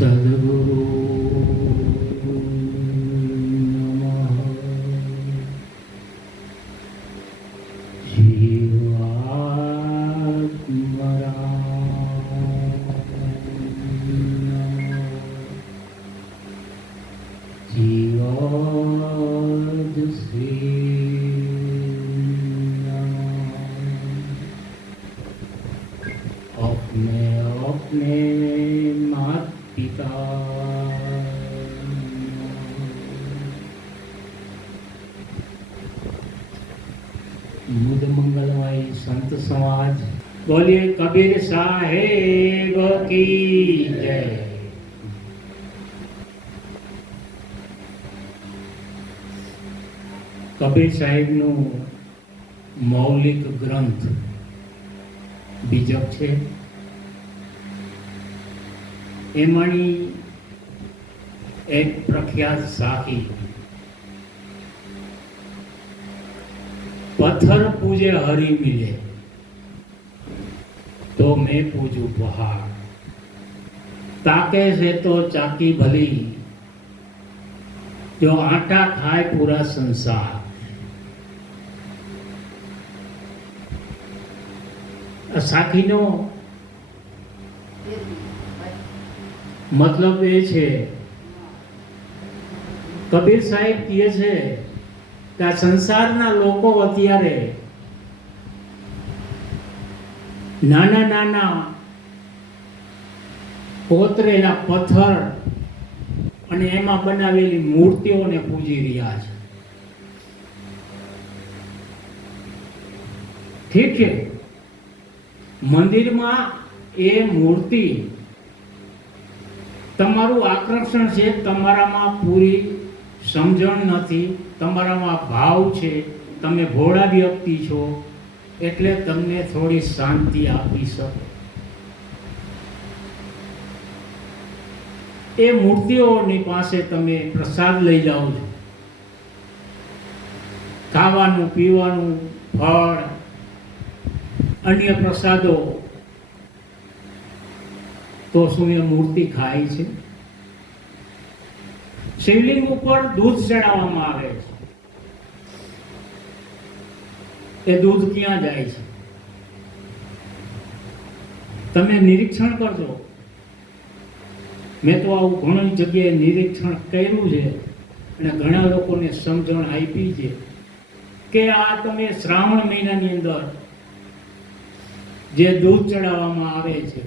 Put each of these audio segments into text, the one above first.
સદગુરુ अपने मात पिता मुद मंगलमय संत समाज बोलिए कबीर साहेब की जय। કબીર સાહેબનું મૌલિક ગ્રંથ બીજક છે। એમાંની એક પ્રખ્યાત સાખી પથ્થર પૂજે હરી મિલે તો મેં પૂજું પહાડ, તાકે से तो चाकी भली जो आटा खाए पूरा संसार। સાખીનો મતલબ એ છે, કબીર સાહેબ કહે છે કે આ સંસારના લોકો અત્યારે નાના નાના કોતરેલા પથ્થર અને એમાં બનાવેલી મૂર્તિઓને પૂજી રહ્યા છે। ઠીક છે, મંદિરમાં એ મૂર્તિ તમારું આકર્ષણ છે, તમારામાં પૂરી સમજણ નથી, તમારામાં ભાવ છે, તમે ભોળા વ્યક્તિ છો એટલે તમને થોડી શાંતિ આપી શકે। એ મૂર્તિઓની પાસે તમે પ્રસાદ લઈ જાઓ છો, ખાવાનું પીવાનું ફળ અન્ય પ્રસાદો, તો શું એ મૂર્તિ ખાય છે? શિવલિંગ ઉપર દૂધ ચડાવવામાં આવે છે, એ દૂધ ક્યાં જાય છે? તમે નિરીક્ષણ કરજો। મેં તો આવું ઘણી જગ્યાએ નિરીક્ષણ કર્યું છે અને ઘણા લોકોને સમજણ આપી છે કે આ તમે શ્રાવણ મહિનાની અંદર જે દૂધ ચડાવવામાં આવે છે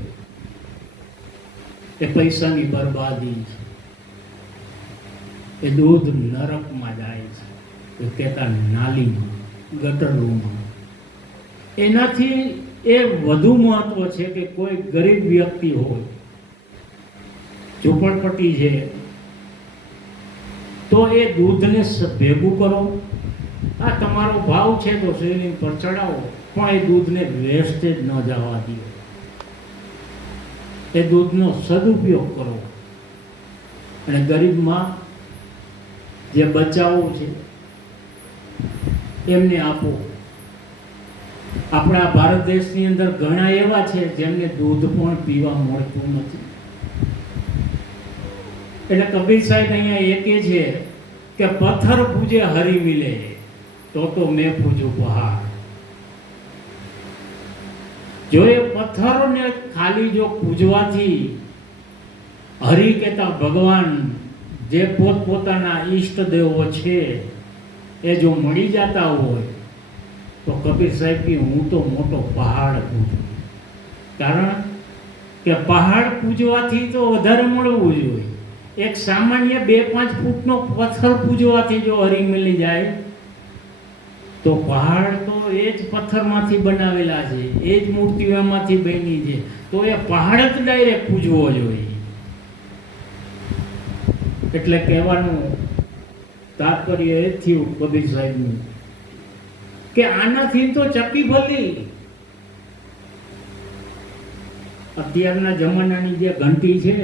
એ પૈસાની બરબાદી છે, એ દૂધ નરકમાં જાય છે, તો કહેતા નાલીમાં, ગટરોમાં। એનાથી એ વધુ મહત્વ છે કે કોઈ ગરીબ વ્યક્તિ હોય, ઝૂંપડપટ્ટી છે, તો એ દૂધને ભેગું કરો, આ તમારો ભાવ છે તો શિવલિંગ પર ચડાવો, પણ એ દૂધને વેસ્ટેજ ન જવા દો, એ દૂધનો સદુપયોગ કરો અને ગરીબમાં જે બચ્ચાઓ છે એમને આપો। આપણા ભારત દેશની અંદર ઘણા એવા છે જેમને દૂધ પણ પીવા મળતું નથી, એટલે કબીર સાહેબ અહીંયા એ કહે છે કે પથ્થર પૂજે હરી મિલે તો મેં પૂજું પહાડ। જો એ પથ્થરોને ખાલી જો પૂજવાથી હરિ કહેતા ભગવાન જે પોતપોતાના ઈષ્ટદેવો છે એ જો મળી જતા હોય તો કબીર સાહેબ કે હું તો મોટો પહાડ પૂજું, કારણ કે પહાડ પૂજવાથી તો વધારે મળવું જોઈએ। એક સામાન્ય 2-5 ફૂટનો પથ્થર પૂજવાથી જો હરી મળી જાય તો પહાડ તો એ જ પથ્થરમાંથી બનાવેલા છે, એ જ મૂર્તિઓમાંથી બની છે, તો એ પહાડ જ ડાયરેક્ટ પૂજવો જોઈએ। એટલે કહેવાનું તાત્પર્ય એ થયું કબીર સાહેબનું કે આનાથી તો ચકી ભલી। અત્યારના જમાનાની જે ઘંટી છે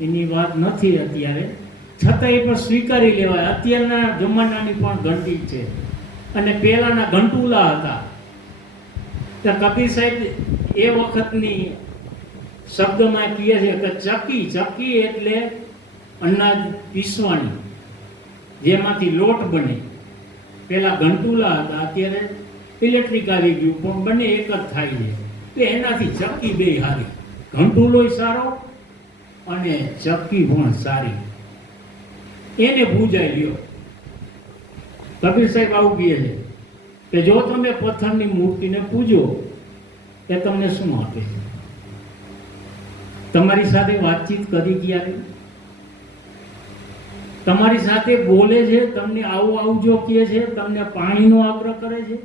એની વાત નથી અત્યારે, છતાં એ પણ સ્વીકારી લેવાય, અત્યારના જમાનાની પણ ઘંટી છે અને પહેલાના ઘંટુલા હતા। તો કબીર સાહેબ એ વખતની શબ્દમાં કહે છે કે ચક્કી, ચક્કી એટલે અનાજ પીસવાની, જેમાંથી લોટ બને. પેલા ઘંટુલા હતા, અત્યારે ઇલેક્ટ્રિક આવી ગયું, પણ બંને એક જ થાય છે. તો એનાથી ચક્કી બે સારી, ઘંટુલોય સારો અને ચક્કી પણ સારી, એને પૂજાઈ લ્યો. કબીર સાહેબ આવું કહે છે કે જો તમે પથ્થરની મૂર્તિને પૂજો એ તમને શું આપે છે? તમારી સાથે વાતચીત કરી ક્યારે? તમારી સાથે બોલે છે, તમને આવું આવજો કહે છે, તમને પાણીનો આગ્રહ કરે છે,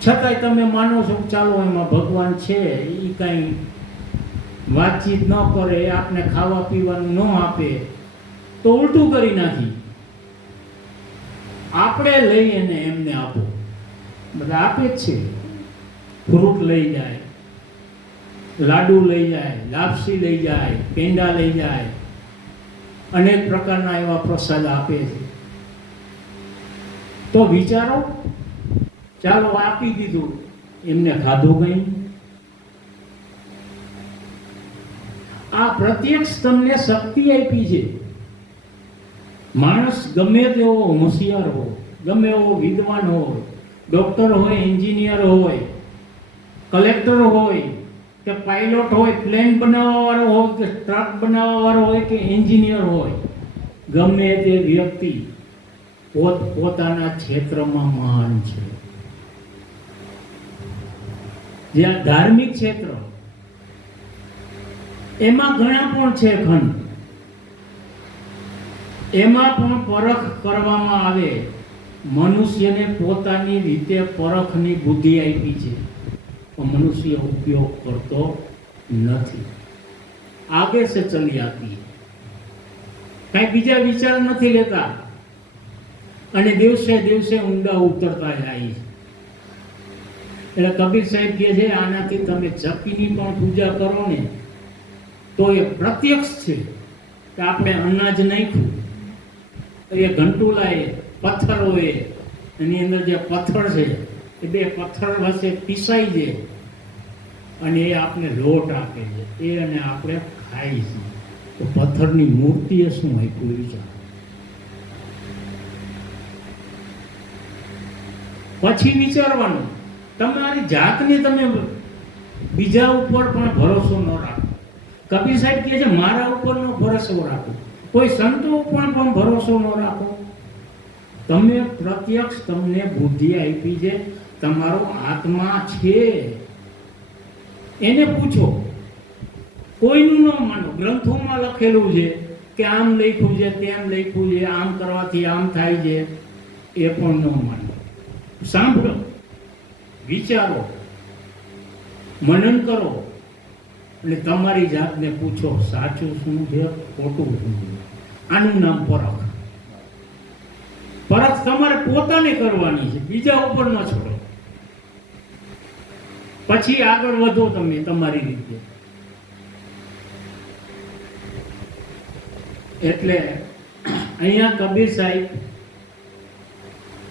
છતાંય તમે માનો છો ચાલો એમાં ભગવાન છે, એ કાંઈ વાતચીત ન કરે, આપને ખાવા પીવાનું ન આપે, તો ઉલટું કરી નાખી. આપણે લઈ અને એમને આપો. બધા આપે જ છે. ફ્રૂટ લઈ જાય, લાડુ લઈ જાય, લાપસી લઈ જાય, પેંડા લઈ જાય, અનેક પ્રકારના એવા પ્રસાદ આપે છે. તો વિચારો, ચાલો આપી દીધું, એમને ખાધું કઈ? આ પ્રત્યક્ષ તમને શક્તિ આપી છે. માણસ ગમે તેવો હોશિયાર હોય, ગમે એવો વિદ્વાન હોય, ડોક્ટર હોય, એન્જિનિયર હોય, કલેક્ટર હોય કે પાયલોટ હોય, પ્લેન બનાવવા વાળો હોય કે ટ્રક બનાવવા વાળો હોય કે એન્જિનિયર હોય, ગમે તે વ્યક્તિ પોતાના ક્ષેત્રમાં મહાન છે. જ્યાં ધાર્મિક ક્ષેત્ર એમાં ઘણા પણ છે ખંડ, એમાં પણ પરખ કરવામાં આવે. મનુષ્યને પોતાની રીતે પરખની બુદ્ધિ આપી છે, પણ મનુષ્ય ઉપયોગ કરતો નથી. આગે સે ચલી આતી, કઈ બીજા વિચાર નથી લેતા અને દિવસે દિવસે ઊંડા ઉતરતા જાય છે. એટલે કબીર સાહેબ કહે છે આનાથી તમે ચક્કીની પણ પૂજા કરો ને તો એ પ્રત્યક્ષ છે કે આપણે અનાજ નાખ્યું, એ ઘંટુલાએ, પથ્થરોએ, એની અંદર જે પથ્થર છે એ બે પથ્થર વચ્ચે પીસાઈ જાય અને એ આપણે લોટ આપે છે, એ અને આપણે ખાઈ છીએ. તો પથ્થરની મૂર્તિએ શું આપ્યું વિચાર? પછી વિચારવાનું, તમારી જાતને તમે બીજા ઉપર પણ ભરોસો ન રાખો. કબીર સાહેબ કહે છે મારા ઉપરનો ભરોસો રાખો, કોઈ સંતો ઉપર પણ ભરોસો ન રાખો. તમે પ્રત્યક્ષ, તમને બુદ્ધિ આપી છે, તમારો આત્મા છે, એને પૂછો. કોઈનું ન માનો. ગ્રંથોમાં લખેલું છે કે આમ લખ્યું છે, તેમ લખ્યું છે, આમ કરવાથી આમ થાય છે, એ પણ ન માનો. સાંભળો, વિચારો, મનન કરો અને તમારી જાતને પૂછો સાચું શું છે, ખોટું શું છે. આનું નામ પરખ. પરખ તમારે પોતાને કરવાની છે, બીજા ઉપર ન છોડો. પછી આગળ વધો તમે તમારી રીતે. એટલે અહીંયા કબીર સાહેબ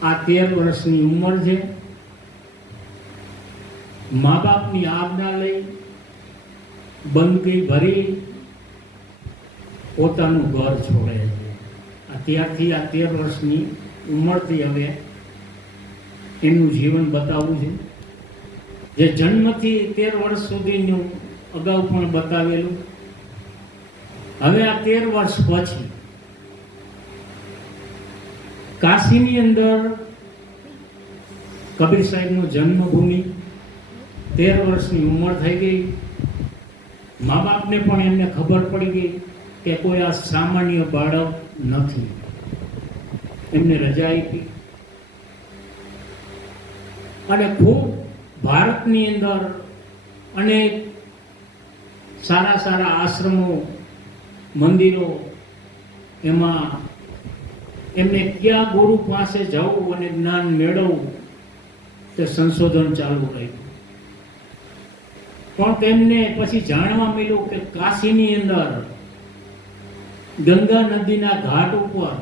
આ 13 વર્ષની ઉંમર છે, મા બાપની આજ્ઞા લઈ બંદગી ભરી પોતાનું ઘર છોડે છે. ત્યારથી આ 13 વર્ષની ઉંમરથી હવે એમનું જીવન બતાવવું છે. જે જન્મથી 13 વર્ષ સુધીનું અગાઉ પણ બતાવેલું. હવે આ 13 વર્ષ પછી કાશીની અંદર કબીર સાહેબનો જન્મભૂમિ, 13 વર્ષની ઉંમર થઈ ગઈ. મા બાપને પણ એમને ખબર પડી ગઈ કે કોઈ આ સામાન્ય બાળક નથી. એમને રજા આપી અને ખૂબ ભારતની અંદર અનેક સારા સારા આશ્રમો, મંદિરો, એમાં એમને ક્યાં ગુરુ પાસે જવું અને જ્ઞાન મેળવવું તે સંશોધન ચાલુ રહ્યું. પણ તેમને પછી જાણવા મળ્યું કે કાશીની અંદર ગંગા નદીના ઘાટ ઉપર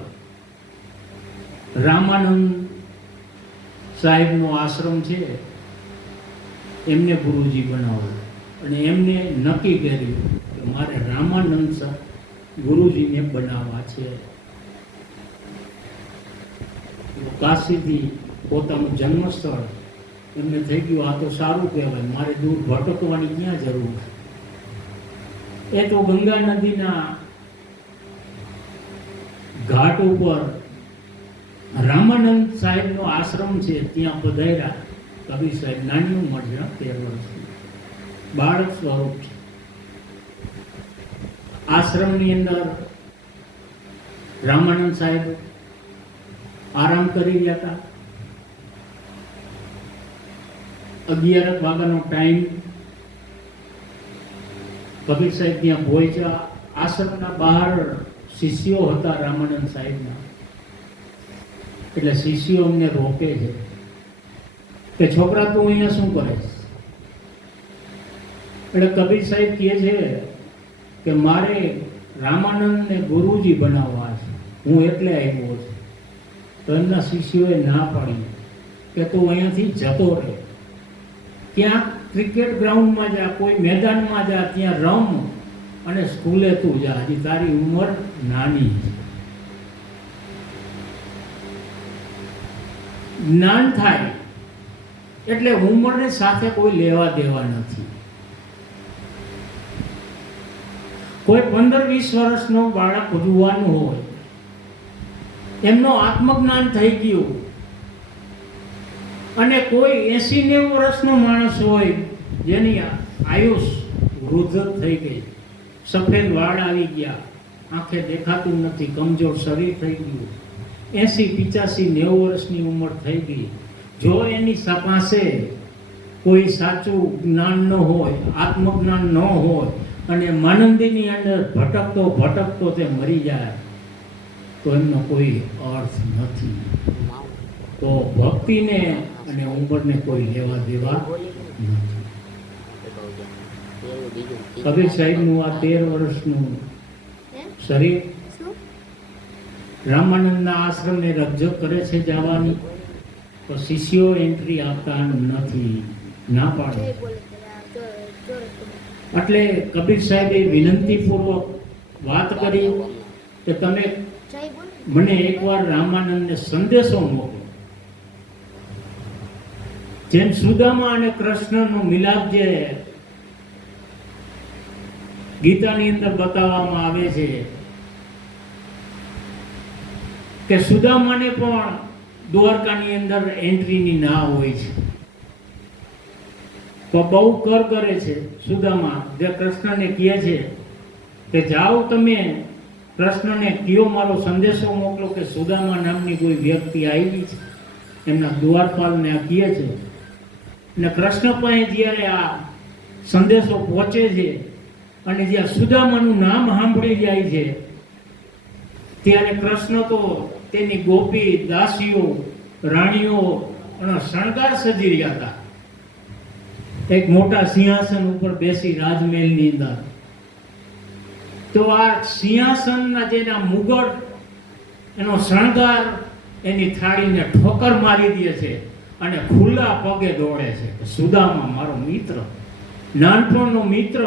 રામાનંદ સાહેબનો આશ્રમ છે, એમને ગુરુજી બનાવ્યો. અને એમને નક્કી કર્યું કે મારે રામાનંદ ગુરુજીને બનાવવા છે. કાશીથી પોતાનું જન્મસ્થળ એમને થઈ ગયું, આ તો સારું કહેવાય, મારે દૂર ભટકવાની ક્યાં જરૂર છે. એ તો ગંગા નદીના ઘાટ ઉપર રામાનંદ સાહેબનો આશ્રમ છે, ત્યાં પધાર્યા. કબીર સાહેબ નાની ઉંમર છે, 13 વર્ષની, બાળક સ્વરૂપ છે. આશ્રમની અંદર રામાનંદ સાહેબ આરામ કરી રહ્યા હતા. 11 વાગ્યાનો ટાઈમ. કબીર સાહેબ ત્યાં પહોંચ્યા. આશ્રમના બહાર શિષ્યો હતા રામાનંદ સાહેબના, એટલે શિષ્યો અમને રોકે છે કે છોકરા તું અહીંયા શું કરે છે? એટલે કબીર સાહેબ કહે છે કે મારે રામાનંદને ગુરુજી બનાવવા છે, હું એટલે આવ્યો છું. તો એમના શિષ્યોએ ના પાડી કે તું અહીંયાથી જતો રહે, ક્યાંક ક્રિકેટ ગ્રાઉન્ડમાં જા, કોઈ મેદાનમાં જા, ત્યાં રમ, અને સ્કૂલે તું જા, હજી તારી ઉંમર નાની છે. જ્ઞાન થાય એટલે ઉંમરની સાથે કોઈ લેવા દેવા નથી. કોઈ 15-20 વર્ષનો બાળક જુવાન હોય, એમનો આત્મજ્ઞાન થઈ ગયું, અને કોઈ 80-90 વર્ષનો માણસ હોય જેની આયુષ વૃદ્ધ થઈ ગઈ, સફેદ વાળ આવી ગયા, આંખે દેખાતું નથી, કમજોર શરીર થઈ ગયું, 80-85-90 વર્ષની ઉંમર થઈ ગઈ, જો એની પાસે કોઈ સાચું જ્ઞાન ન હોય, આત્મજ્ઞાન ન હોય, અને માનંદીની અંદર ભટકતો ભટકતો તે મરી જાય, તો એમનો કોઈ અર્થ નથી. તો ભક્તિને અને ઉંમરને કોઈ લેવા દેવા નથી. કબીર સાહેબનું આ 13 વર્ષનું શરીર રામાનંદના આશ્રમને રજૂ કરે છે જવાની, તો શિષ્યો એન્ટ્રી આપતા નથી, ના પાડે. એટલે કબીર સાહેબે વિનંતીપૂર્વક વાત કરી કે તમે મને એકવાર રામાનંદને સંદેશો મોકલો. જેમ સુદામા અને કૃષ્ણનો મિલાપ જે ગીતાની અંદર બતાવવામાં આવે છે કે સુદામાને પણ દ્વારકાની અંદર એન્ટ્રીની ના હોય છે, તો બહુ કર કરે છે સુદામા, જે કૃષ્ણને કહે છે કે જાઓ તમે કૃષ્ણને કયો મારો સંદેશો મોકલો કે સુદામા નામની કોઈ વ્યક્તિ આવી છે. એમના દ્વારપાલને આ કહે છે, અને કૃષ્ણ પાસે જ્યારે આ સંદેશો પહોંચે છે અને જ્યાં સુદામાનું નામ સાંભળી જાય છે, ત્યારે કૃષ્ણ તો તેની ગોપી દાસીઓ રાણીઓ અને શણગાર સજી રહ્યા હતા. એક મોટા સિંહાસન ઉપર બેસી રાજમહેલની અંદર, તો આ સિંહાસનના જેના મુગટ, એનો શણગાર, એની થાળીને ઠોકર મારી દે છે અને ખુલ્લા પગે દોડે છે. સુદામા મારો મિત્ર, નાનપણનો મિત્ર,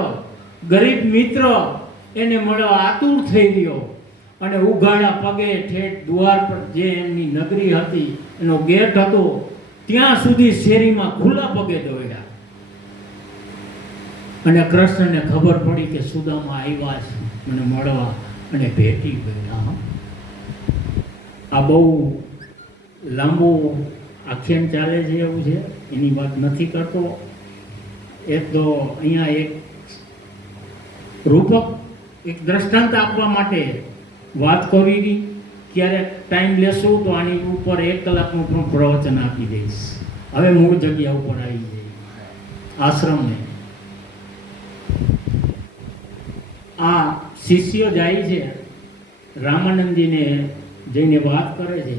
ગરીબ મિત્ર, એને મળવા આતુર થઈ રહ્યો, અને ઉઘાડા પગે ઠેઠ દ્વાર પર જે એમની નગરી હતી, એનો ગેટ હતો, ત્યાં સુધી શેરીમાં ખુલ્લા પગે દોડ્યા. અને કૃષ્ણને ખબર પડી કે સુદામા આવ્યા છે મને મળવા, અને ભેટી ગયા. આ બહુ લાંબુ આખ્યાન ચાલે છે એવું છે, એની વાત નથી કરતો. એક તો અહીંયા એક રૂપક, એક દ્રષ્ટાંત આપવા માટે વાત કરી. ક્યારેક ટાઈમ લેશું તો આની ઉપર 1 કલાકનું પણ પ્રવચન આપી દઈશ. હવે મૂળ જગ્યા ઉપર આવી જઈએ, આશ્રમને. આ શિષ્ય જાય છે રામાનંદજીને જઈને વાત કરે છે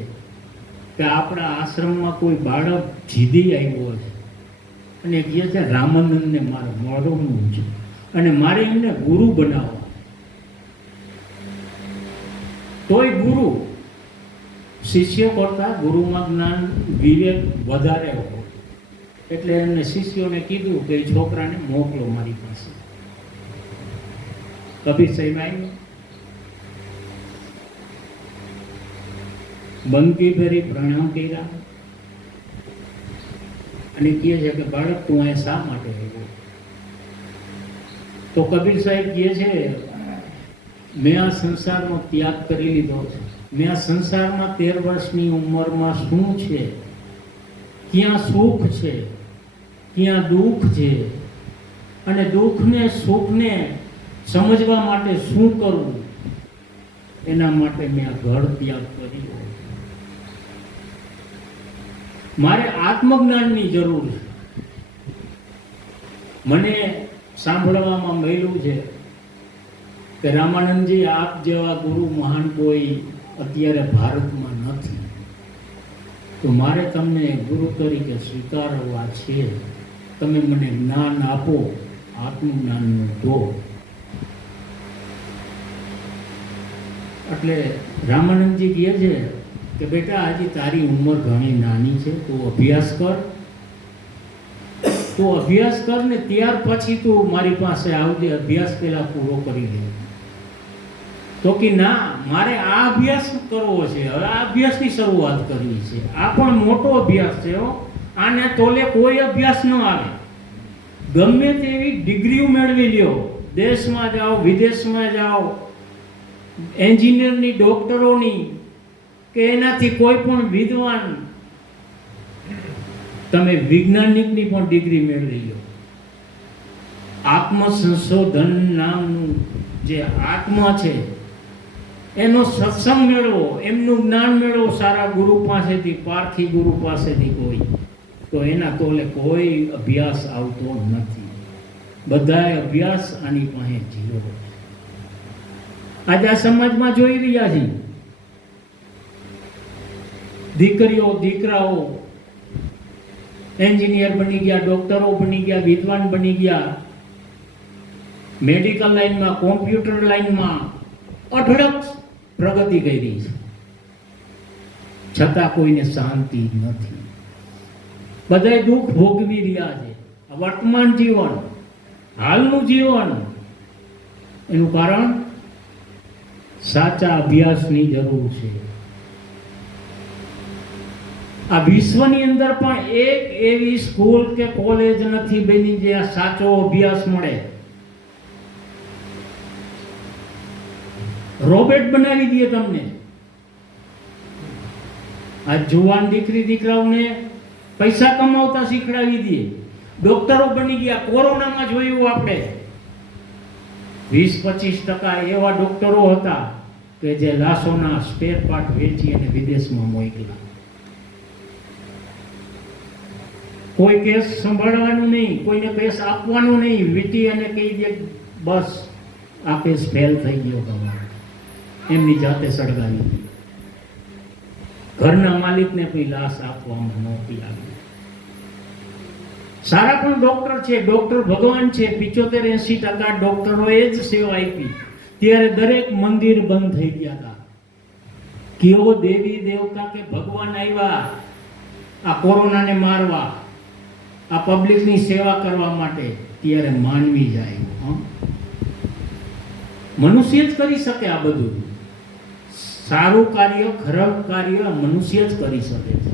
કે આપણા આશ્રમમાં કોઈ બાળક જીદી આવ્યો છે, અને કહે છે રામાનંદને મારે મળવું છે, અને મારે એમને ગુરુ બનાવવા. તોય ગુરુ શિષ્ય કરતા ગુરુમાં જ્ઞાન વિવેક વધારે હોય, એટલે એમને શિષ્યોને કીધું કે એ છોકરાને મોકલો મારી પાસે. કબીર સાહેબ આવ્યો, બંકી ભરી પ્રણામ કર્યા અને કહે છે કે બાળક તું અહીંયા શા માટે આવ્યો? તો કબીર સાહેબ કહે છે મેં આ સંસારનો ત્યાગ કરી લીધો છે. મેં આ સંસારમાં 13 વર્ષની ઉંમરમાં શું છે, ક્યાં સુખ છે, ક્યાં દુઃખ છે, અને દુઃખને સુખને સમજવા માટે શું કરવું, એના માટે મેં આ ઘર ત્યાગ કર્યો. મારે આત્મજ્ઞાનની જરૂર છે. મને સાંભળવામાં મળ્યું છે કે રામાનંદજી આપ જેવા ગુરુ મહાન કોઈ અત્યારે ભારતમાં નથી, તો મારે તમને ગુરુ તરીકે સ્વીકારવા છે. તમે મને જ્ઞાન આપો, આત્મજ્ઞાનનું દો. એટલે રામાનંદજી કહે છે કે બેટા હજી તારી ઉંમર ઘણી નાની છે, તું અભ્યાસ કર, તું અભ્યાસ કર ને ત્યાર પછી તું મારી પાસે આવજે, અભ્યાસ પહેલા પૂરો કરી લે. તો કે ના, મારે આ અભ્યાસ કરવો છે, હવે આ અભ્યાસની શરૂઆત કરવી છે. આ પણ મોટો અભ્યાસ છે હો, આને તોલે કોઈ અભ્યાસ ન આવે. ગમે તેવી ડિગ્રીઓ મેળવી લ્યો, દેશમાં જાઓ, વિદેશમાં જાઓ, એન્જિનિયરની, ડોક્ટરોની, કે એનાથી કોઈ પણ વિદ્વાન, તમે વૈજ્ઞાનિકની પણ ડિગ્રી મેળવી લો. આત્મસંશોધન નામનું જે આત્મા છે એનો સત્સંગ મેળવો, એમનું જ્ઞાન મેળવો સારા ગુરુ પાસેથી, પારખી ગુરુ પાસેથી કોઈ, તો એના તોલે કોઈ અભ્યાસ આવતો નથી. બધાય અભ્યાસ આની પાસે જીરો. આજે આ સમાજમાં જોઈ રહ્યા છીએ, દીકરીઓ દીકરાઓ એન્જિનિયર બની ગયા, ડોક્ટરો બની ગયા, વિદ્વાન બની ગયા, મેડિકલ લાઈનમાં, કોમ્પ્યુટર લાઈનમાં અઢળક પ્રગતિ કરી છે, છતાં કોઈને શાંતિ નથી. બધાય દુઃખ ભોગવી રહ્યા છે. વર્તમાન જીવન, હાલનું જીવન, એનું કારણ સાચા અભ્યાસની જરૂર છે. આ વિશ્વની અંદર પણ એક એવી સ્કૂલ કે કોલેજ નથી બની જ્યાં સાચો અભ્યાસ મળે. રોબોટ બનાવી દે તમને. આ જુવાન દીકરી દીકરાઓને પૈસા કમાવતા શીખડાવી દે. ડોક્ટરો બની ગયા. કોરોનામાં જોયું આપણે 20-25% એવા ડોક્ટરો હતા કે જે લાશોના સ્પેર પાર્ટ વેચી અને વિદેશમાં મોકલ્યા. કોઈ કેસ સંભાળવાનું નહીં, કોઈને કેસ આપવાનું નહીં, વીટી અને કહી દે બસ આ કેસ ફેલ થઈ ગયો તમારો, એમની જાતે સળગાવી દીધી. ઘરના માલિકને કોઈ લાશ આપવામાં નહોતી આવી. સારા પણ ડોક્ટર છે, ડોક્ટર ભગવાન છે. 75-80% ડોક્ટરોએ જ સેવા આપી. ત્યારે દરેક મંદિર બંધ થઈ ગયા હતા. કેવો દેવી દેવતા કે ભગવાન આવ્યા આ કોરોનાને મારવા, આ પબ્લિકની સેવા કરવા માટે, ત્યારે માનવી જાય. મનુષ્ય જ કરી શકે આ બધું. સારું કાર્ય, ખરાબ કાર્ય મનુષ્ય જ કરી શકે છે.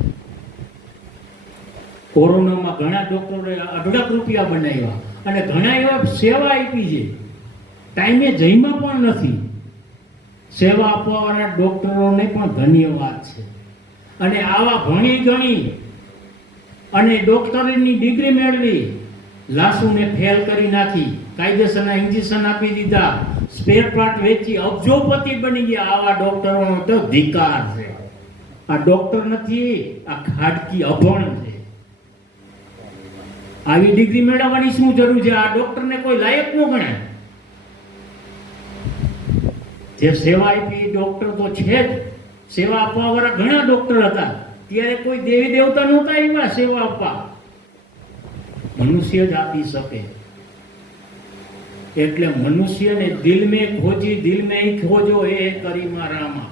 કોરોનામાં ઘણા ડોક્ટરોએ અઢળક રૂપિયા બનાવ્યા અને ઘણા એવા સેવા આપી છે, ટાઈમે જઈમાં પણ નથી. સેવા આપવાવાળા ડોક્ટરોને પણ ધન્યવાદ છે. અને આવા ભણી ગણી અને ડોક્ટરીની ડિગ્રી મેળવી લાશુને ફેલ કરી નાખી, કાયદેસરના ઇન્જેક્શન આપી દીધા, સ્પેર પાર્ટ વેચી અબજોપતિ બની ગયા. આવા ડોક્ટરોનો તો ધિક્કાર છે. આ ડોક્ટર નથી, આ ખાડકી અભણ છે. આવી ડિગ્રી મેળવવાની શું જરૂર છે? આ ડોક્ટરને કોઈ લાયક ન ગણાય. જે સેવા આપી ડોક્ટર તો છે જ. સેવા આપવા વાળા ઘણા ડોક્ટર હતા. ત્યારે કોઈ દેવી દેવતા નહોતા એવા સેવા આપવા. મનુષ્ય જ આપી શકે. એટલે મનુષ્યને દિલ મેં ખોજી, દિલ મેં ही खोजो એ કરીમાં રામા.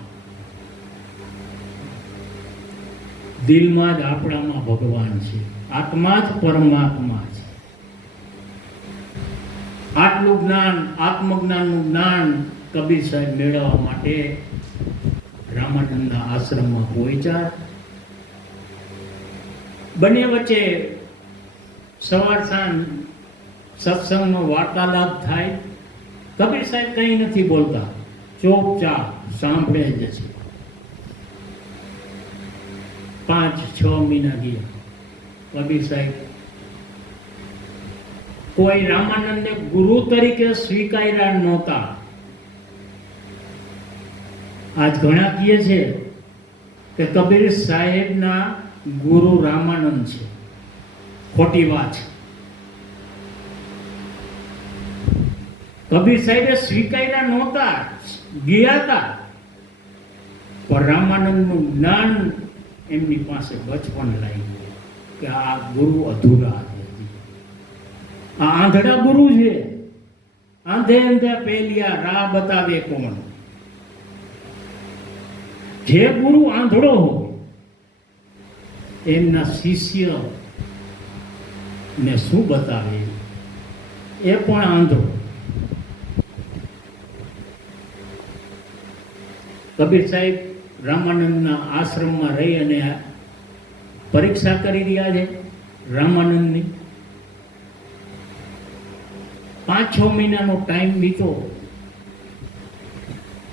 દિલમાં જ આપણામાં ભગવાન છે, આત્મા જ પરમાત્મા છે. આટલું જ્ઞાન, આત્મજ્ઞાનનું જ્ઞાન કબીર સાહેબ મેળવવા માટે રામાનંદના આશ્રમમાં પહોંચ્યા. બંને વચ્ચે સવાર સાંજ સત્સંગનો વાર્તાલાપ થાય. કબીર સાહેબ કંઈ નથી બોલતા, ચોપચાપ સાંભળે જ છે. 5-6 મહિના ગયા. કબીર સાહેબ કોઈ રામાનંદને ગુરુ તરીકે સ્વીકાર્યા નહોતા. આજ ઘણા કહે છે કે કબીર સાહેબના ગુરુ રામાનંદ છે. ખોટી વાત છે. કબીર સાહેબે સ્વીકાર્યા નહોતા, ગયા હતા, પણ રામાનંદનું જ્ઞાન એમની પાસે બચપન લાગ્યું કે આ ગુરુ અધૂરા છે. આ આંધળા ગુરુ છે. આંધે અંધે પેલિયા રાહ બતાવે કોણ? જે ગુરુ આંધળો હોય એમના શિષ્ય ને શું બતાવે? એ પણ આંધળો. કબીર સાહેબ રામાનંદના આશ્રમમાં રહી અને પરીક્ષા કરી રહ્યા છે રામાનંદની. 5-6 મહિનાનો ટાઈમ વીતો.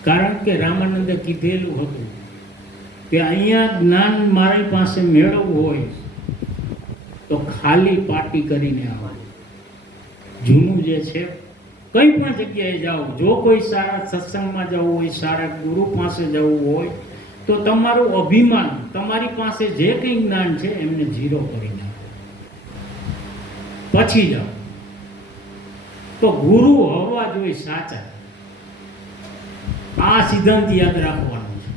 કારણ કે રામાનંદે કીધેલું હતું કે અહીંયા જ્ઞાન મારી પાસે મેળવવું હોય તો ખાલી પાટી કરીને આવવાનું. જૂનું જે છે, કઈ પણ જગ્યાએ જાઓ, જો કોઈ સારા સત્સંગમાં જવું હોય, સારા ગુરુ પાસે જવું હોય તો તમારું અભિમાન, તમારી પાસે જે કંઈ જ્ઞાન છે એમને ઝીરો કરી નાખો, પછી જાઓ. તો ગુરુ હોવા જોઈએ સાચા. આ સિદ્ધાંત યાદ રાખવાનો છે.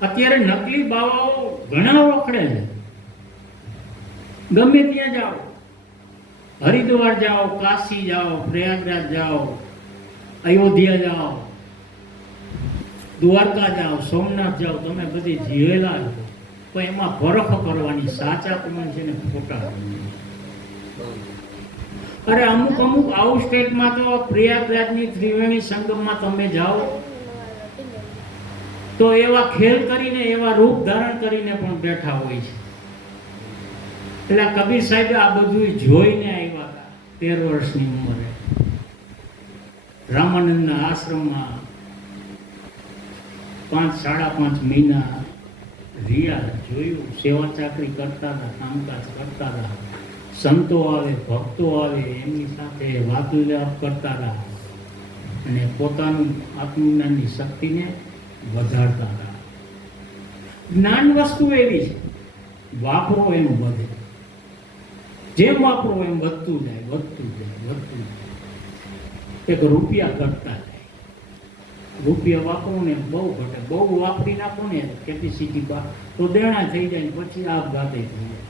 અત્યારે નકલી બાવાઓ ઘણા વખડે છે. ગમે ત્યાં જાઓ, હરિદ્વાર જાઓ, કાશી જાઓ, પ્રયાગરાજ જાઓ, અયોધ્યા જાઓ, દ્વારકા જાઓ, સોમનાથ જાઓ, તમે બધી જીવેલા છો, પણ એમાં ફરક કરવાની, સાચા પણ છે ને ખોટા. અરે અમુક આઉટ સ્ટેટમાં તો પ્રયાગરાજની ત્રિવેણી સંગમમાં તમે જાઓ તો એવા ખેલ કરીને, એવા રૂપ ધારણ કરીને પણ બેઠા હોય છે. એટલે કબીર સાહેબે આ બધું જોઈને આવ્યા હતા 13 વર્ષની ઉંમરે. રામાનંદના આશ્રમમાં 5-5.5 મહિના રહ્યા, જોયું, સેવા ચાકરી કરતા હતા, કામકાજ કરતા હતા. સંતો આવે, ભક્તો આવે, એમની સાથે વાતુલાપ કરતા હતા અને પોતાનું આત્મજ્ઞાનની શક્તિને વધારતા હતા. જ્ઞાન વસ્તુ એવી છે, વાપરો એમ વધે. જેમ વાપરો એમ વધતું જાય, વધતું જાય, વધતું જાય. એક રૂપિયા ઘટતા જાય. રૂપિયા વાપરો ને બહુ ઘટે, બહુ વાપરી નાખો ને કેપેસિટી પર તો દેણા થઈ જાય, પછી આપઘાતે થઈ જાય.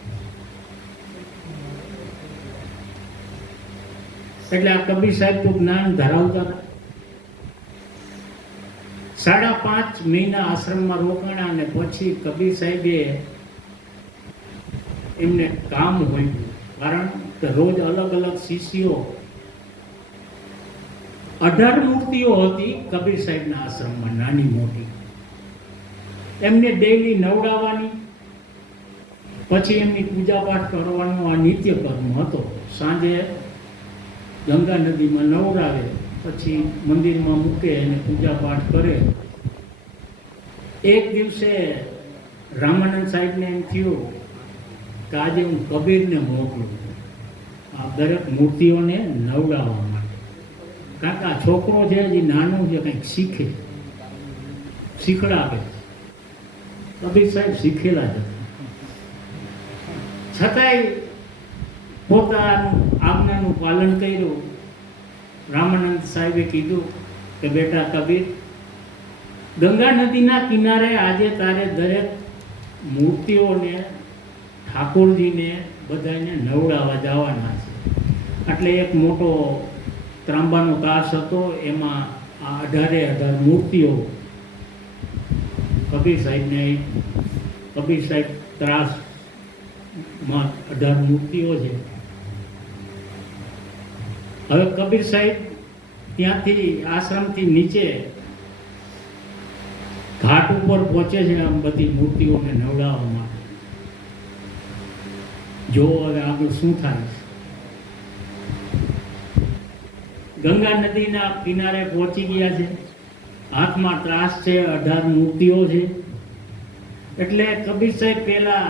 એટલે આ કબીર સાહેબ તો જ્ઞાન ધરાવતા હતા. 5.5 મહિના આશ્રમમાં રોકાણા અને પછી કબીર સાહેબે એમને કામ હોય, કારણ કે રોજ અલગ અલગ શિષ્યો, 18 મૂર્તિઓ હતી કબીર સાહેબના આશ્રમમાં, નાની મોટી. એમને ડેઈલી નવડાવવાની, પછી એમની પૂજા પાઠ કરવાનો આ નિત્ય કર્મ હતો. સાંજે ગંગા નદીમાં નવરાવે, પછી મંદિરમાં મૂકે અને પૂજા પાઠ કરે. એક દિવસે રામાનંદ સાહેબને એમ થયું કે આજે હું કબીરને મોકલું આ દરેક મૂર્તિઓને નવડાવવા માટે. કારણ કે આ છોકરો છે, હજી નાનો છે, કંઈક શીખે, શીખડાવે. કબીર સાહેબ શીખેલા જ હતા, છતાંય પોતાનું આજ્ઞાનું પાલન કર્યું. રામાનંદ સાહેબે કીધું કે બેટા કબીર, ગંગા નદીના કિનારે આજે તારે દરેક મૂર્તિઓને, ઠાકોરજીને બધાને નવડાવવા જવાના છે. એટલે એક મોટો ત્રાંબાનો કાચ હતો, એમાં આ 18 મૂર્તિઓ કબીર સાહેબને, કબીર સાહેબ ત્રાસમાં 18 મૂર્તિઓ છે. હવે કબીર સાહેબ ત્યાંથી આશ્રમથી નીચે ઘાટ ઉપર પહોંચે છે આમ બધી મૂર્તિઓને નવડાવવા માટે. જો હવે આગળ શું થાય છે. ગંગા નદીના કિનારે પહોંચી ગયા છે. હાથમાં ત્રાસ છે, 18 મૂર્તિઓ છે. એટલે કબીર સાહેબ પહેલા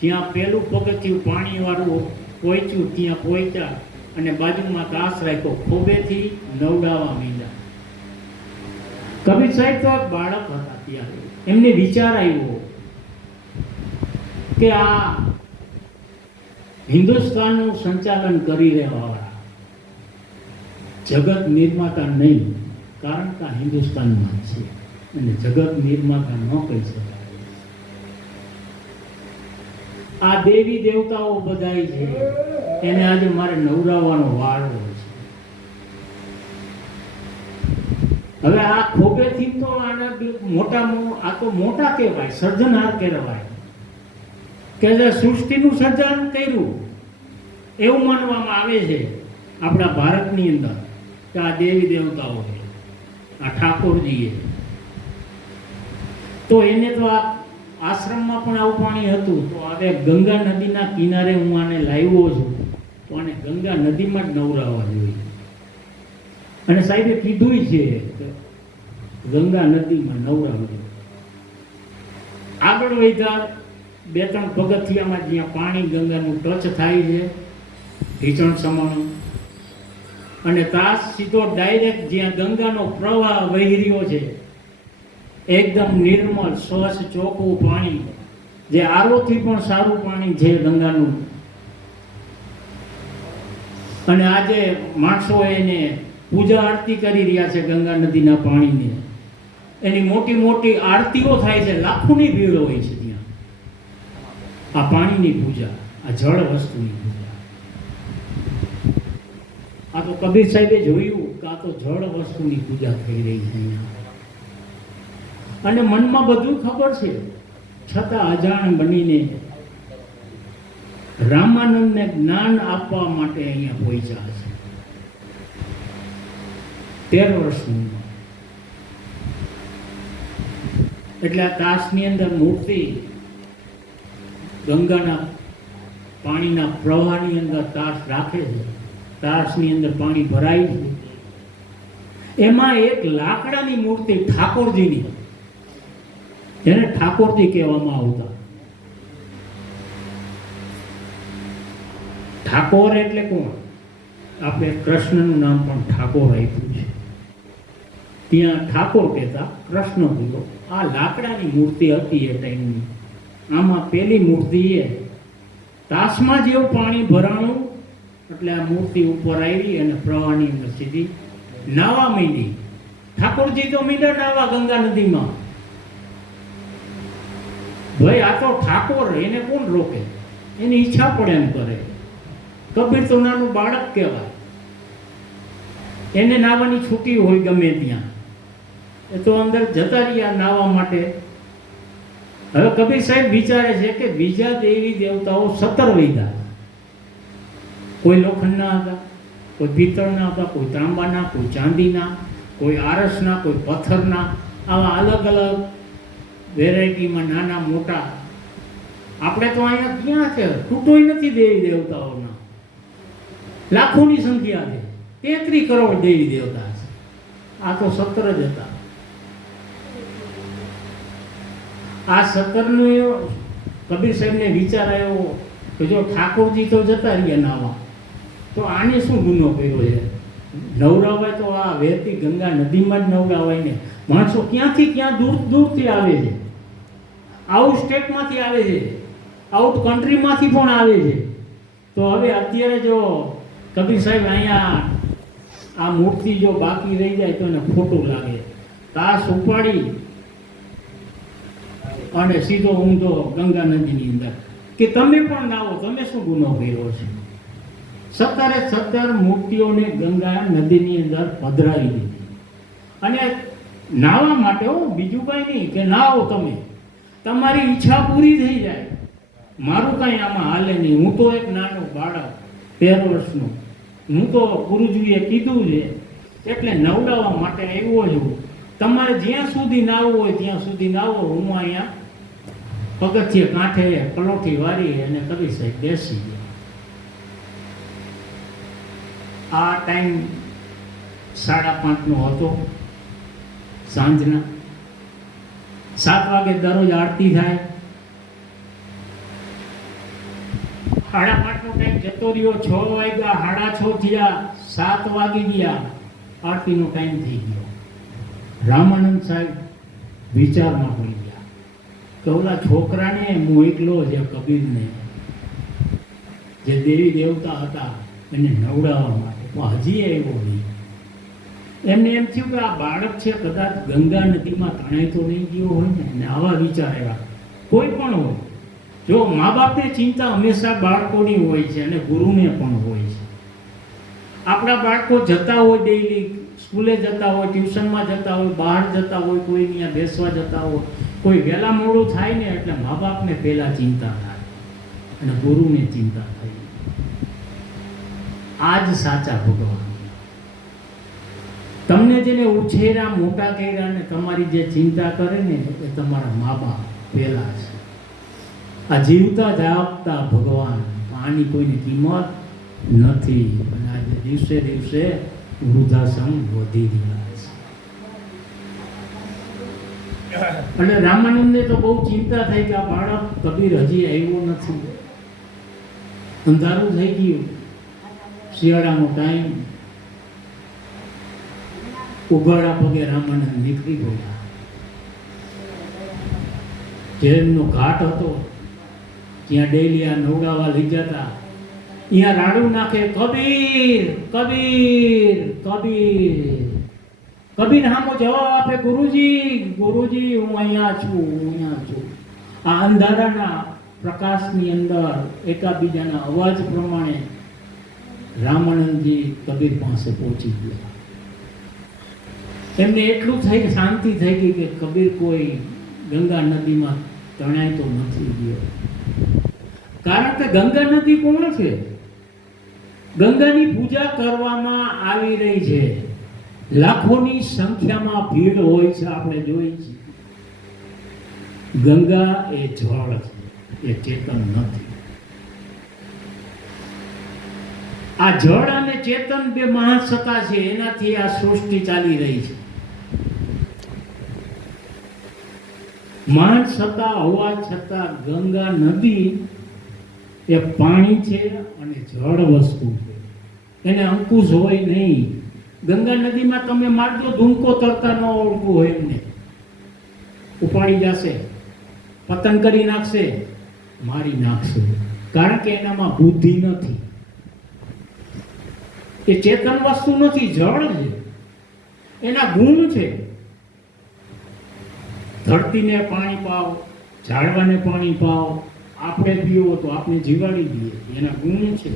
જ્યાં પેલું પગથિયું પાણી વાળું પહોંચ્યું ત્યાં પહોંચ્યા અને બાજુમાં ત્રાસ રાખ્યો, ખોબેથી નવડાવવા માંડ્યા. કબીર સાહેબ તો બાળક હતા ત્યારે. એમને વિચાર આવ્યો કે આ હિન્દુસ્તાનનું સંચાલન કરી રહેવાવાળા જગત નિર્માતા નહીં, કારણ કે હિન્દુસ્તાનમાં છે અને જગત નિર્માતા ન કહી શકાય. આ દેવી દેવતાઓ બધાય છે, એને આજે મારે નવરાવવાનો વારો છે. હવે આ ખોબેથી તો આના આ તો મોટા કહેવાય, સર્જનહાર કહેવાય કે જે સૃષ્ટિનું સર્જન કર્યું એવું માનવામાં આવે છે આપણા ભારતની અંદર કે આ દેવી દેવતાઓ છે, આ ઠાકોરજીએ. તો એને તો આ આશ્રમમાં પણ આવું પાણી હતું. તો હવે ગંગા નદીના કિનારે હું આને લાવ્યો છું, તો આને ગંગા નદીમાં જ નવરાવવા જોઈએ. અને સાહેબે કીધું છે કે ગંગા નદીમાં નવરાવજો. આગળ વધ્યા 2-3 પગથિયામાં જ્યાં પાણી ગંગાનું ટચ થાય છે, ઢીચણ સમાણું, અને ત્રાસ સીધો ડાયરેક્ટ જ્યાં ગંગાનો પ્રવાહ વહી રહ્યો છે, એકદમ નિર્મળ સ્વચ્છ ચોખ્ખું પાણી, જે આરોથી પણ સારું પાણી છે ગંગાનું. અને આજે માણસો એને પૂજા આરતી કરી રહ્યા છે ગંગા નદીના પાણીને. એની મોટી મોટી આરતીઓ થાય છે, લાખોની ભીડ હોય છે ત્યાં. આ પાણીની પૂજા, આ જળ વસ્તુની પૂજા. આ તો કબીર સાહેબે જોયું કે આ તો જળ વસ્તુની પૂજા થઈ રહી છે અહીંયા. અને મનમાં બધું ખબર છે, છતાં અજાણ બનીને રામાનંદને જ્ઞાન આપવા માટે અહીંયા પહોંચ્યા છે. 13 વર્ષની. એટલે આ ત્રાસની અંદર મૂર્તિ ગંગાના પાણીના પ્રવાહની અંદર ત્રાસ રાખે છે. ત્રાસની અંદર પાણી ભરાય છે. એમાં એક લાકડાની મૂર્તિ ઠાકોરજીની, જેને ઠાકોરજી કહેવામાં આવતા. ઠાકોર એટલે કોણ? આપણે કૃષ્ણનું નામ પણ ઠાકોર આપ્યું છે. ત્યાં ઠાકોર કહેતા, કૃષ્ણ કીધો. આ લાકડાની મૂર્તિ હતી એ ટાઈમની. આમાં પેલી મૂર્તિએ તાસમાં જેવું પાણી ભરાણું એટલે આ મૂર્તિ ઉપર આવી અને પ્રવાહની અંદર સીધી નાવા માંડી. ઠાકોરજી તો મીંડા નાવા ગંગા નદીમાં. ભાઈ આ તો ઠાકોર, એને કોણ રોકે? એની ઈચ્છા પડે એમ કરે. કબીર તો નાનું બાળક કહેવાય, એને નાવાની છૂટી હોય ગમે ત્યાં. એ તો અંદર જતા રહ્યા નાવા માટે. હવે કબીર સાહેબ વિચારે છે કે બીજા દેવી દેવતાઓ 17 વૈદા. કોઈ લોખંડના હતા, કોઈ પિત્તળના હતા, કોઈ તાંબાના, કોઈ ચાંદીના, કોઈ આરસના, કોઈ પથ્થરના, આવા અલગ અલગ વેરાયટીમાં નાના મોટા. આપણે તો અહીંયા ક્યાં છે, તૂટોય નથી દેવી દેવતાઓના. લાખોની સંખ્યા છે, 33 કરોડ દેવી દેવતા છે. આ તો 17 જ હતા. આ 17નું કબીર સાહેબને વિચાર આવ્યો કે જો ઠાકોરજી તો જતા રહ્યા નાવા, તો આને શું ગુનો કર્યો છે? નવરાવાય તો આ વહેતી ગંગા નદીમાં જ નવરાવાય ને. માણસો ક્યાંથી ક્યાં દૂર દૂરથી આવે છે, આઉટ સ્ટેટમાંથી આવે છે, આઉટ કન્ટ્રીમાંથી પણ આવે છે. તો હવે અત્યારે જો કબીર સાહેબ અહીંયા આ મૂર્તિ જો બાકી રહી જાય તો એને ખોટું લાગે. તાસ ઉપાડી અને સીધો ઊંધો ગંગા નદીની અંદર કે તમે પણ નાવો, તમે શું ગુનો કર્યો છે? 17 મૂર્તિઓને ગંગા નદીની અંદર પધરાવી દીધી. અને નાવા માટે બીજું કાંઈ નહીં કે નાવો તમે. તમારી ઈચ્છા પૂરી થઈ જાય. મારું કાંઈ આમાં હાલે નહીં. હું તો એક નાનો બાળક 13 વર્ષનો, હું તો ગુરુજીએ કીધું છે એટલે નવડાવવા માટે આવ્યો છું. તમારે જ્યાં સુધી નાવું હોય ત્યાં સુધી નાવો. હું અહીંયા પગથિયે કાંઠે પલોઠી વારી અને કવિ સાહેબ બેસી ગયા. આ ટાઈમ 5:30 હતો સાંજના. 7 વાગે દરરોજ આરતી થાય. 5:30 ટાઈમ જતો રહ્યો. 6 વાગ્યા, 6:30 થયા, 7 વાગી ગયા, આરતીનો ટાઈમ થઈ ગયો. રામાનંદ સાહેબ વિચારમાં પડી ગયા કે ઓલા છોકરાને હું એકલો જે કબીરને જે દેવી દેવતા હતા એને નવડાવવા માટે હજી આવ્યો નહીં. એમને એમ થયું કે આ બાળક છે કદાચ ગંગા નદીમાં તણાઈ તો નહીં ગયો હોય ને. અને આવા વિચાર આવ્યા. કોઈ પણ હોય, જો મા બાપને ચિંતા હંમેશા બાળકોની હોય છે અને ગુરુને પણ હોય છે. આપણા બાળકો જતા હોય, ડેઈલી સ્કૂલે જતા હોય, ટ્યુશનમાં જતા હોય, બહાર જતા હોય, કોઈ ત્યાં બેસવા જતા હોય, કોઈ વહેલા મોડું થાય ને એટલે મા બાપને પહેલા ચિંતા થાય અને ગુરુને ચિંતા થાય. આ જ સાચા ભગવાન. તમને જેને ઉછેર્યા, મોટા કર્યા ને તમારી જે ચિંતા કરે ને એ તમારા મા બાપ પહેલા છે. આ જીવતા જાગતા ભગવાન, આની કોઈની કિંમત નથી. અને આજે દિવસે દિવસે વૃદ્ધાશ્રમ વધી રહ્યા છે. અને રામાનંદને તો બહુ ચિંતા થઈ કે આ બાળક કબીર હજી આવ્યો નથી. અંધારું થઈ ગયું. શિયાળાનો ટાઈમ. ઉઘાડા પગે રામાનંદ નીકળી ગયા. જેમનો ઘાટ હતો ત્યાં ડેલી આ નવડાવા લઈ જતા. અહીંયા રાડું નાખે, કબીર કબીર કબીર. કબીર હામો જવાબ આપે, ગુરુજી ગુરુજી હું અહીંયા છું, હું અહીંયા છું. આ અંધારાના પ્રકાશની અંદર એકાબીજાના અવાજ પ્રમાણે રામાનંદજી કબીર પાસે પહોંચી ગયા. એમને એટલું થઈ શાંતિ થઈ ગઈ કે કબીર કોઈ ગંગા નદીમાં તણાય તો નથી ગયો. કારણ કે ગંગા નદી કોણ છે? ગંગાની પૂજા કરવામાં આવી રહી છે. લાખોની સંખ્યામાં ભીડ હોય છે, આપણે જોઈ છે. ગંગા એ જળ છે, એ ચેતન નથી. આ જળ અને ચેતન બે મહાસત્તા છે, એનાથી આ સૃષ્ટિ ચાલી રહી છે. મહાન સત્તા હોવા છતાં ગંગા નદી એ પાણી છે અને જળ વસ્તુ છે. એને અંકુશ હોય નહીં. ગંગા નદીમાં તમે મારજો, ધૂમકો તરતા ન ઓળખું હોય એમને ઉપાડી જશે, પતન કરી નાખશે, મારી નાખશે. કારણ કે એનામાં બુદ્ધિ નથી. એ ચેતન વસ્તુ નથી, જળ છે. એના ગુણ છે. ધરતીને પાણી પાવ, ઝાડવાને પાણી પાવ, આપણે પીવો તો આપણે જીવાડી દઈએ, એના ગુણ છે.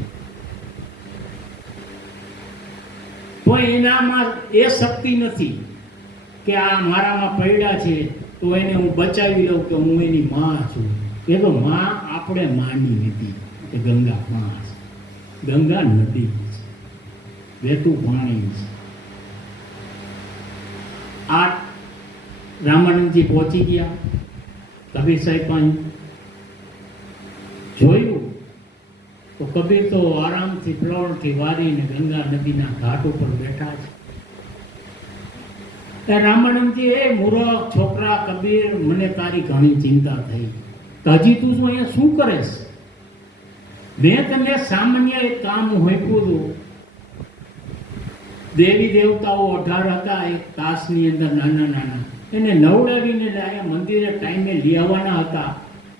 તો એનામાં એ શક્તિ નથી કે આ મારામાં પડ્યા છે તો એને હું બચાવી લઉં કે હું એની માં છું. એ તો માં આપણે માની લીધી કે ગંગા માં છે, ગંગા નદી છે, વહેતું પાણી છે. આ રામાનંદજી પહોંચી ગયા. કબીર સાહેબ પણ જોયું તો કબીર તો આરામથી પ્લોણથી વારીને ગંગા નદીના ઘાટ ઉપર બેઠા છે. રામાનંદજી, એ મૂર્ખ છોકરા કબીર, મને તારી ઘણી ચિંતા થઈ. હજી તું શું અહીંયા શું કરેશ? મેં તને સામાન્ય એક કામ હોઈપું હતું. દેવી દેવતાઓ 18 હતા એક તાસની અંદર, નાના નાના. એને નવડાવીને અહીંયા મંદિરે ટાઈમે લઈ આવવાના હતા.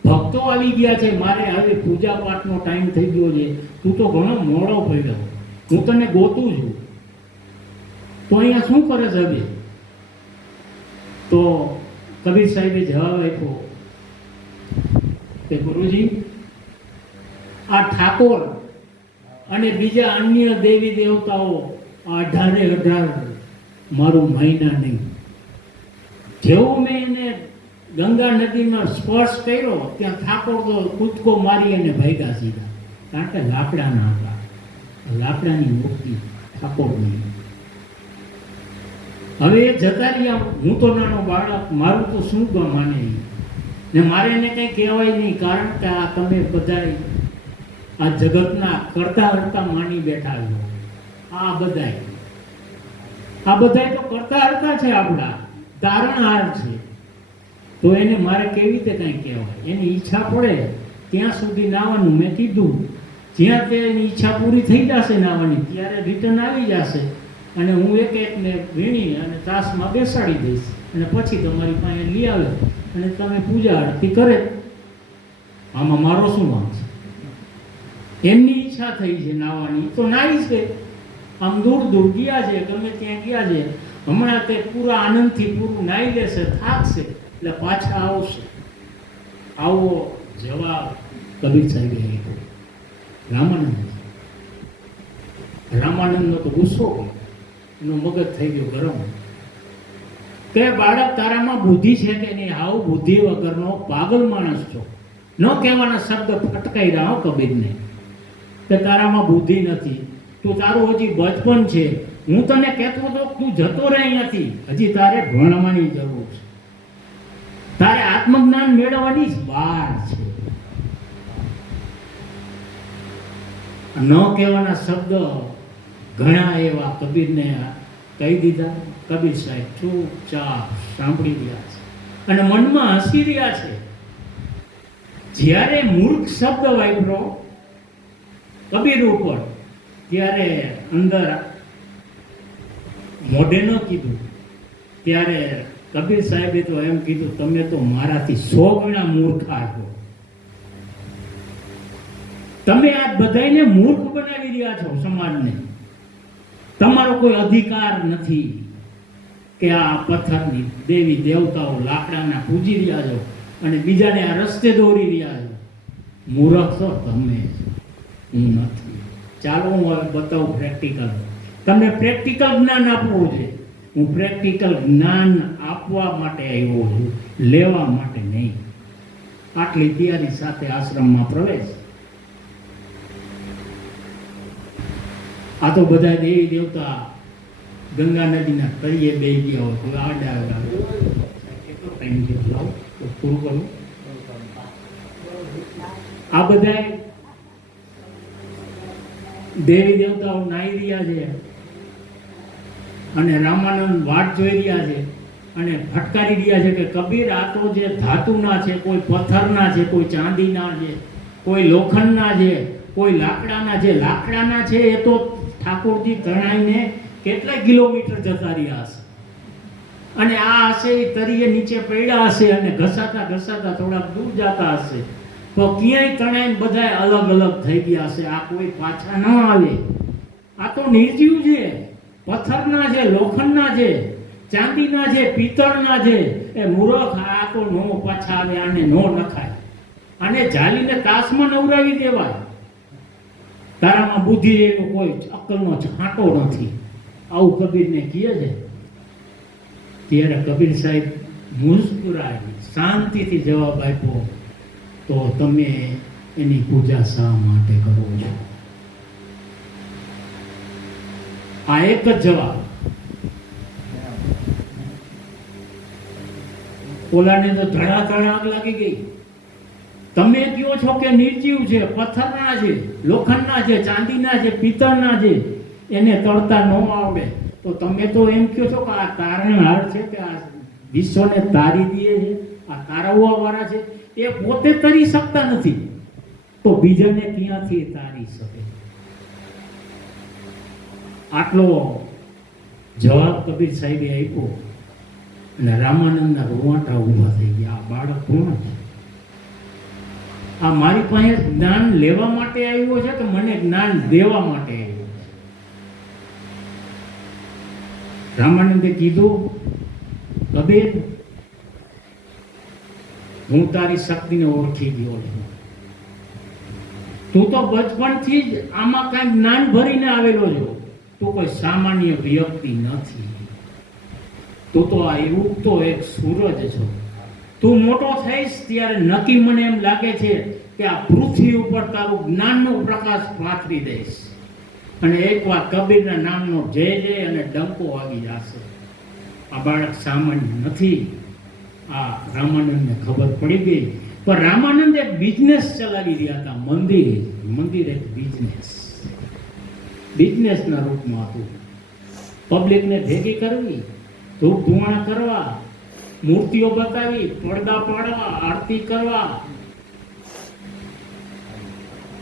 ભક્તો આવી ગયા છે, મારે હવે પૂજા પાઠનો ટાઈમ થઈ ગયો છે. તું તો ઘણો મોડો પડ્યો, હું તને ગોતું છું. તો અહીંયા શું કરે છે હવે? તો કબીર સાહેબે જવાબ આપ્યો કે ગુરુજી, આ ઠાકોર અને બીજા અન્ય દેવી દેવતાઓ 18 મારું મહિના નહીં. જેવું મેં એને ગંગા નદીમાં સ્પર્શ કર્યો ત્યાં ઠાકોર તો કૂદકો મારી અને ભાગ્યા સીધા, કારણ કે લાકડાના હતા, લાકડાની મૂર્તિ ઠાકોરની. હવે એ જતા રહ્યા, હું તો નાનો બાળક, મારું તો શું માને ને મારે એને કંઈ કહેવાય નહીં, કારણ કે આ તમે બધા આ જગતના કરતા હરતા માની બેઠા છો. આ બધાય તો કરતા હરતા છે, આપણા તારણહાર છે. તો એને મારે કેવી રીતે કંઈ કહેવાય? એની ઈચ્છા પડે ત્યાં સુધી નાવાનું મેં કીધું. જ્યાં તેની ઈચ્છા પૂરી થઈ જશે નાવાની ત્યારે રિટર્ન આવી જશે અને હું એક એકને વીણી અને તાસમાં બેસાડી દઈશ અને પછી તમારી પાસે લઈ આવે અને તમે પૂજા આરતી કરે. આમાં મારો શું વાંક છે? એમની ઈચ્છા થઈ છે નાવાની તો નાઈ છે. આમ દૂર દૂર ગયા છે, ગમે ત્યાં ગયા છે, હમણાં તે પૂરા આનંદથી પૂરું નાઈ લેશે, થાકશે એટલે પાછા આવશે. આવો જવાબ કબીર સાહેબે આપ્યો રામાનંદનો તો ગુસ્સો ગયો, એનો મગજ થઈ ગયો ગરમ કે બાળક તારામાં બુદ્ધિ છે કે નહીં? હાવ બુદ્ધિ વગરનો પાગલ માણસ છો. ન કહેવાના શબ્દ ફટકાઈ રહ્યા કબીરને કે તારામાં બુદ્ધિ નથી, તું તારું હજી બચપન છે. હું તને કહેતો હતો તું જતો રહે અહીંયાથી, હજી તારે ભણવાની જરૂર છે, તારે આત્મજ્ઞાન મેળવવાની જ વાર છે. ન કહેવાના શબ્દ ઘણા એવા કબીરને કહી દીધા. કબીર સાહેબ ચૂપચાપ સાંભળી રહ્યા છે અને મનમાં હસી રહ્યા છે. જ્યારે મૂર્ખ શબ્દ વાપરો કબીર ઉપર ત્યારે અંદર મોઢે ન કીધું, ત્યારે કબીર સાહેબે તો એમ કીધું, તમે તો મારાથી 100 ગણા મૂર્ખા છો. તમે આ બધાને મૂર્ખ બનાવી રહ્યા છો સમાજને. તમારો કોઈ અધિકાર નથી કે આ પથ્થરની દેવી દેવતાઓ લાકડાના પૂજી રહ્યા છો અને બીજાને આ રસ્તે દોરી રહ્યા છો. મૂર્ખ છો તમે, હું નથી. ચાલો હું હવે બતાવું પ્રેક્ટિકલ. તમને પ્રેક્ટિકલ જ્ઞાન આપવું છે. હું પ્રેક્ટિકલ જ્ઞાન આપવા માટે આવ્યો છું, લેવા માટે નહીં. આટલી તૈયારી સાથે આશ્રમમાં પ્રવેશ. આ તો બધા દેવી દેવતા ગંગા નદીના તળિયે બેસી ગયા હોય, કોઈ આડા કેટલો ટાઈમ છે લાવો તો પૂરું કરું. આ બધા દેવી દેવતાઓ નાઈ રહ્યા છે અને રામાનંદ વાટ જોઈ રહ્યા છે અને ફટકારી રહ્યા છે કે કબીર આ તો જે ધાતુના છે, કોઈ પથ્થરના છે, કોઈ ચાંદીના છે, કોઈ લોખંડના છે, કોઈ લાકડાના છે. લાકડાના છે એ તો ઠાકોરજી તણાઈને કેટલા કિલોમીટર જતા રહ્યા હશે અને આ હશે એ તરીએ નીચે પડ્યા હશે અને ઘસાતા ઘસાતા થોડાક દૂર જતા હશે તો ક્યાંય તણાઈને બધા અલગ અલગ થઈ ગયા હશે. આ કોઈ પાછા ન આવે. આ તો નિર્જીવ છે, પથ્થરના છે, લોખંડના છે, ચાંદીના છે, પિત્તળના છે. એ મૂર્ખ, આ તો નો પાછા આવે, આને નો નખાય, આને જાલીને તાસમાં નવરાવી દેવાય. તારામાં બુદ્ધિ એનો કોઈ અક્કલનો છાંટો નથી. આવું કબીરને કહે છે. ત્યારે કબીર સાહેબ મુસ્કુરાઈ શાંતિથી જવાબ આપ્યો, તો તમે એની પૂજા શા માટે કરો છો? આ એક જ જવાબ. ઓલાને તો ધડાધડ આગ લાગી ગઈ. તમે કહો છો કે નિર્જીવ છે, પથ્થરના છે, લોખંડના છે, ચાંદીના છે, પિત્તળના છે, એને તળતા ન આવડે તો તમે તો એમ કહો છો કે આ તારણહાર છે કે આ વિશ્વને તારી દે છે, આ તારવવા વાળા છે. એ પોતે તરી શકતા નથી તો બીજાને ક્યાંથી તારી શકે? આટલો જવાબ કબીર સાહેબે આપ્યો અને રામાનંદના રોવાટા ઊભા થઈ ગયા. આ બાળક કોણ છે? આ મારી પાસે જ્ઞાન લેવા માટે આવ્યો છે કે મને જ્ઞાન દેવા માટે આવ્યો છે? રામાનંદે કીધું, કબીર, હું તારી શક્તિને ઓળખી ગયો છું. તું તો બચપણથી જ આમાં કાંઈ જ્ઞાન ભરીને આવેલો છો. તું કોઈ સામાન્ય વ્યક્તિ નથી. તું તો આ ઉગતો એક સૂરજ છો. તું મોટો થઈશ ત્યારે નક્કી મને એમ લાગે છે કે આ પૃથ્વી ઉપર તારું જ્ઞાનનો પ્રકાશ પાથરી દઈશ, અને એકવાર કબીરના નામનો જય જય અને ડંકો વાગી જશે. આ બાળક સામાન્ય નથી. આ રામાનંદને ખબર પડી ગઈ. પણ રામાનંદ એક બિઝનેસ ચલાવી રહ્યા હતા. મંદિર એક બિઝનેસના રૂપમાં હતું. પબ્લિકને ભેગી કરવી, ધૂપ ધુમાણા કરવા, મૂર્તિઓ બતાવી, પડદા પાડવા, આરતી કરવા,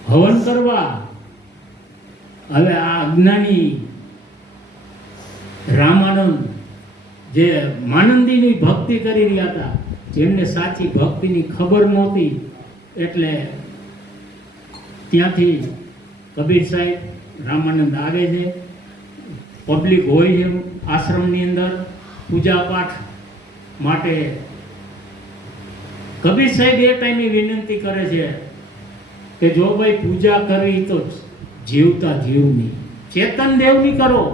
હવન કરવા. હવે આ અજ્ઞાની રામાનંદ જે માનંદીની ભક્તિ કરી રહ્યા હતા, જેમને સાચી ભક્તિની ખબર નહોતી, એટલે ત્યાંથી કબીર સાહેબ રામાનંદ આવે છે. પબ્લિક હોય છે આશ્રમની અંદર પૂજા પાઠ માટે. કબીર સાહેબ એ ટાઈમે વિનંતી કરે છે કે જો ભાઈ પૂજા કરવી તો જીવતા જીવની, ચેતન દેવની કરો,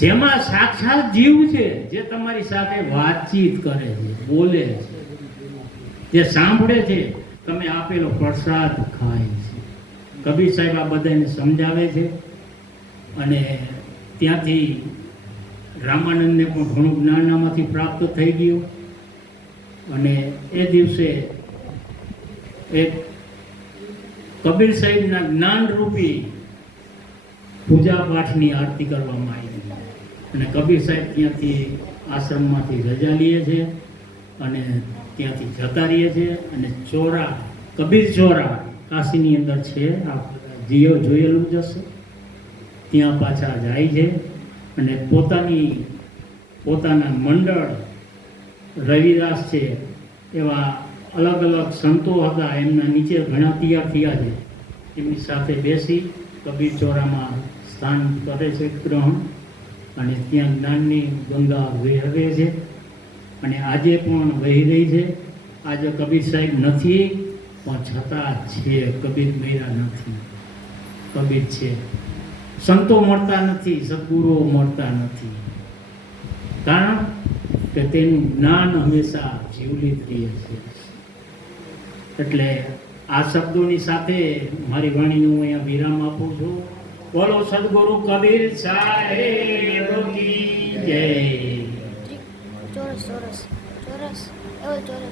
જેમાં સાક્ષાત જીવ છે, જે તમારી સાથે વાતચીત કરે છે, બોલે છે, જે સાંભળે છે, તમે આપેલો પ્રસાદ ખાય છે. કબીર સાહેબ આ બધાને સમજાવે છે. અને ત્યાંથી રામાનંદને પણ ઘણું જ્ઞાન આમાંથી પ્રાપ્ત થઈ ગયું. અને એ દિવસે એક કબીર સાહેબના જ્ઞાનરૂપી પૂજા પાઠની આરતી કરવામાં આવી. અને કબીર સાહેબ ત્યાંથી આશ્રમમાંથી રજા લે છે અને ત્યાંથી જતા રહે છે. અને ચોરા, કબીર ચોરા કાશીની અંદર છે, આપ જોયેલું જ હશે. ત્યાં પાછા જાય છે અને પોતાના મંડળ રવિદાસ છે, એવા અલગ અલગ સંતો હતા, એમના નીચે ઘણા તૈયાર થયા છે. એમની સાથે બેસી કબીર ચોરામાં સ્થાન કરે છે ગ્રહણ, અને ત્યાં જ્ઞાનની ગંગા વહેવે છે. અને આજે પણ વહી રહી છે. આજે કબીર સાહેબ નથી, પણ છતાં છે. કબીર મર્યા નથી, કબીર છે. સંતો મળતા નથી, સદગુરુઓ મળતા નથી, કારણ કે તેનું જ્ઞાન હંમેશા જીવલિત રહે છે. એટલે આ શબ્દોની સાથે મારી વાણીનું હું અહીંયા વિરામ આપું છું. બોલો સદગુરુ કબીર સાહેબ કી જય. ચોરસ ચોરસ ચોરસ એવો ચોરસ.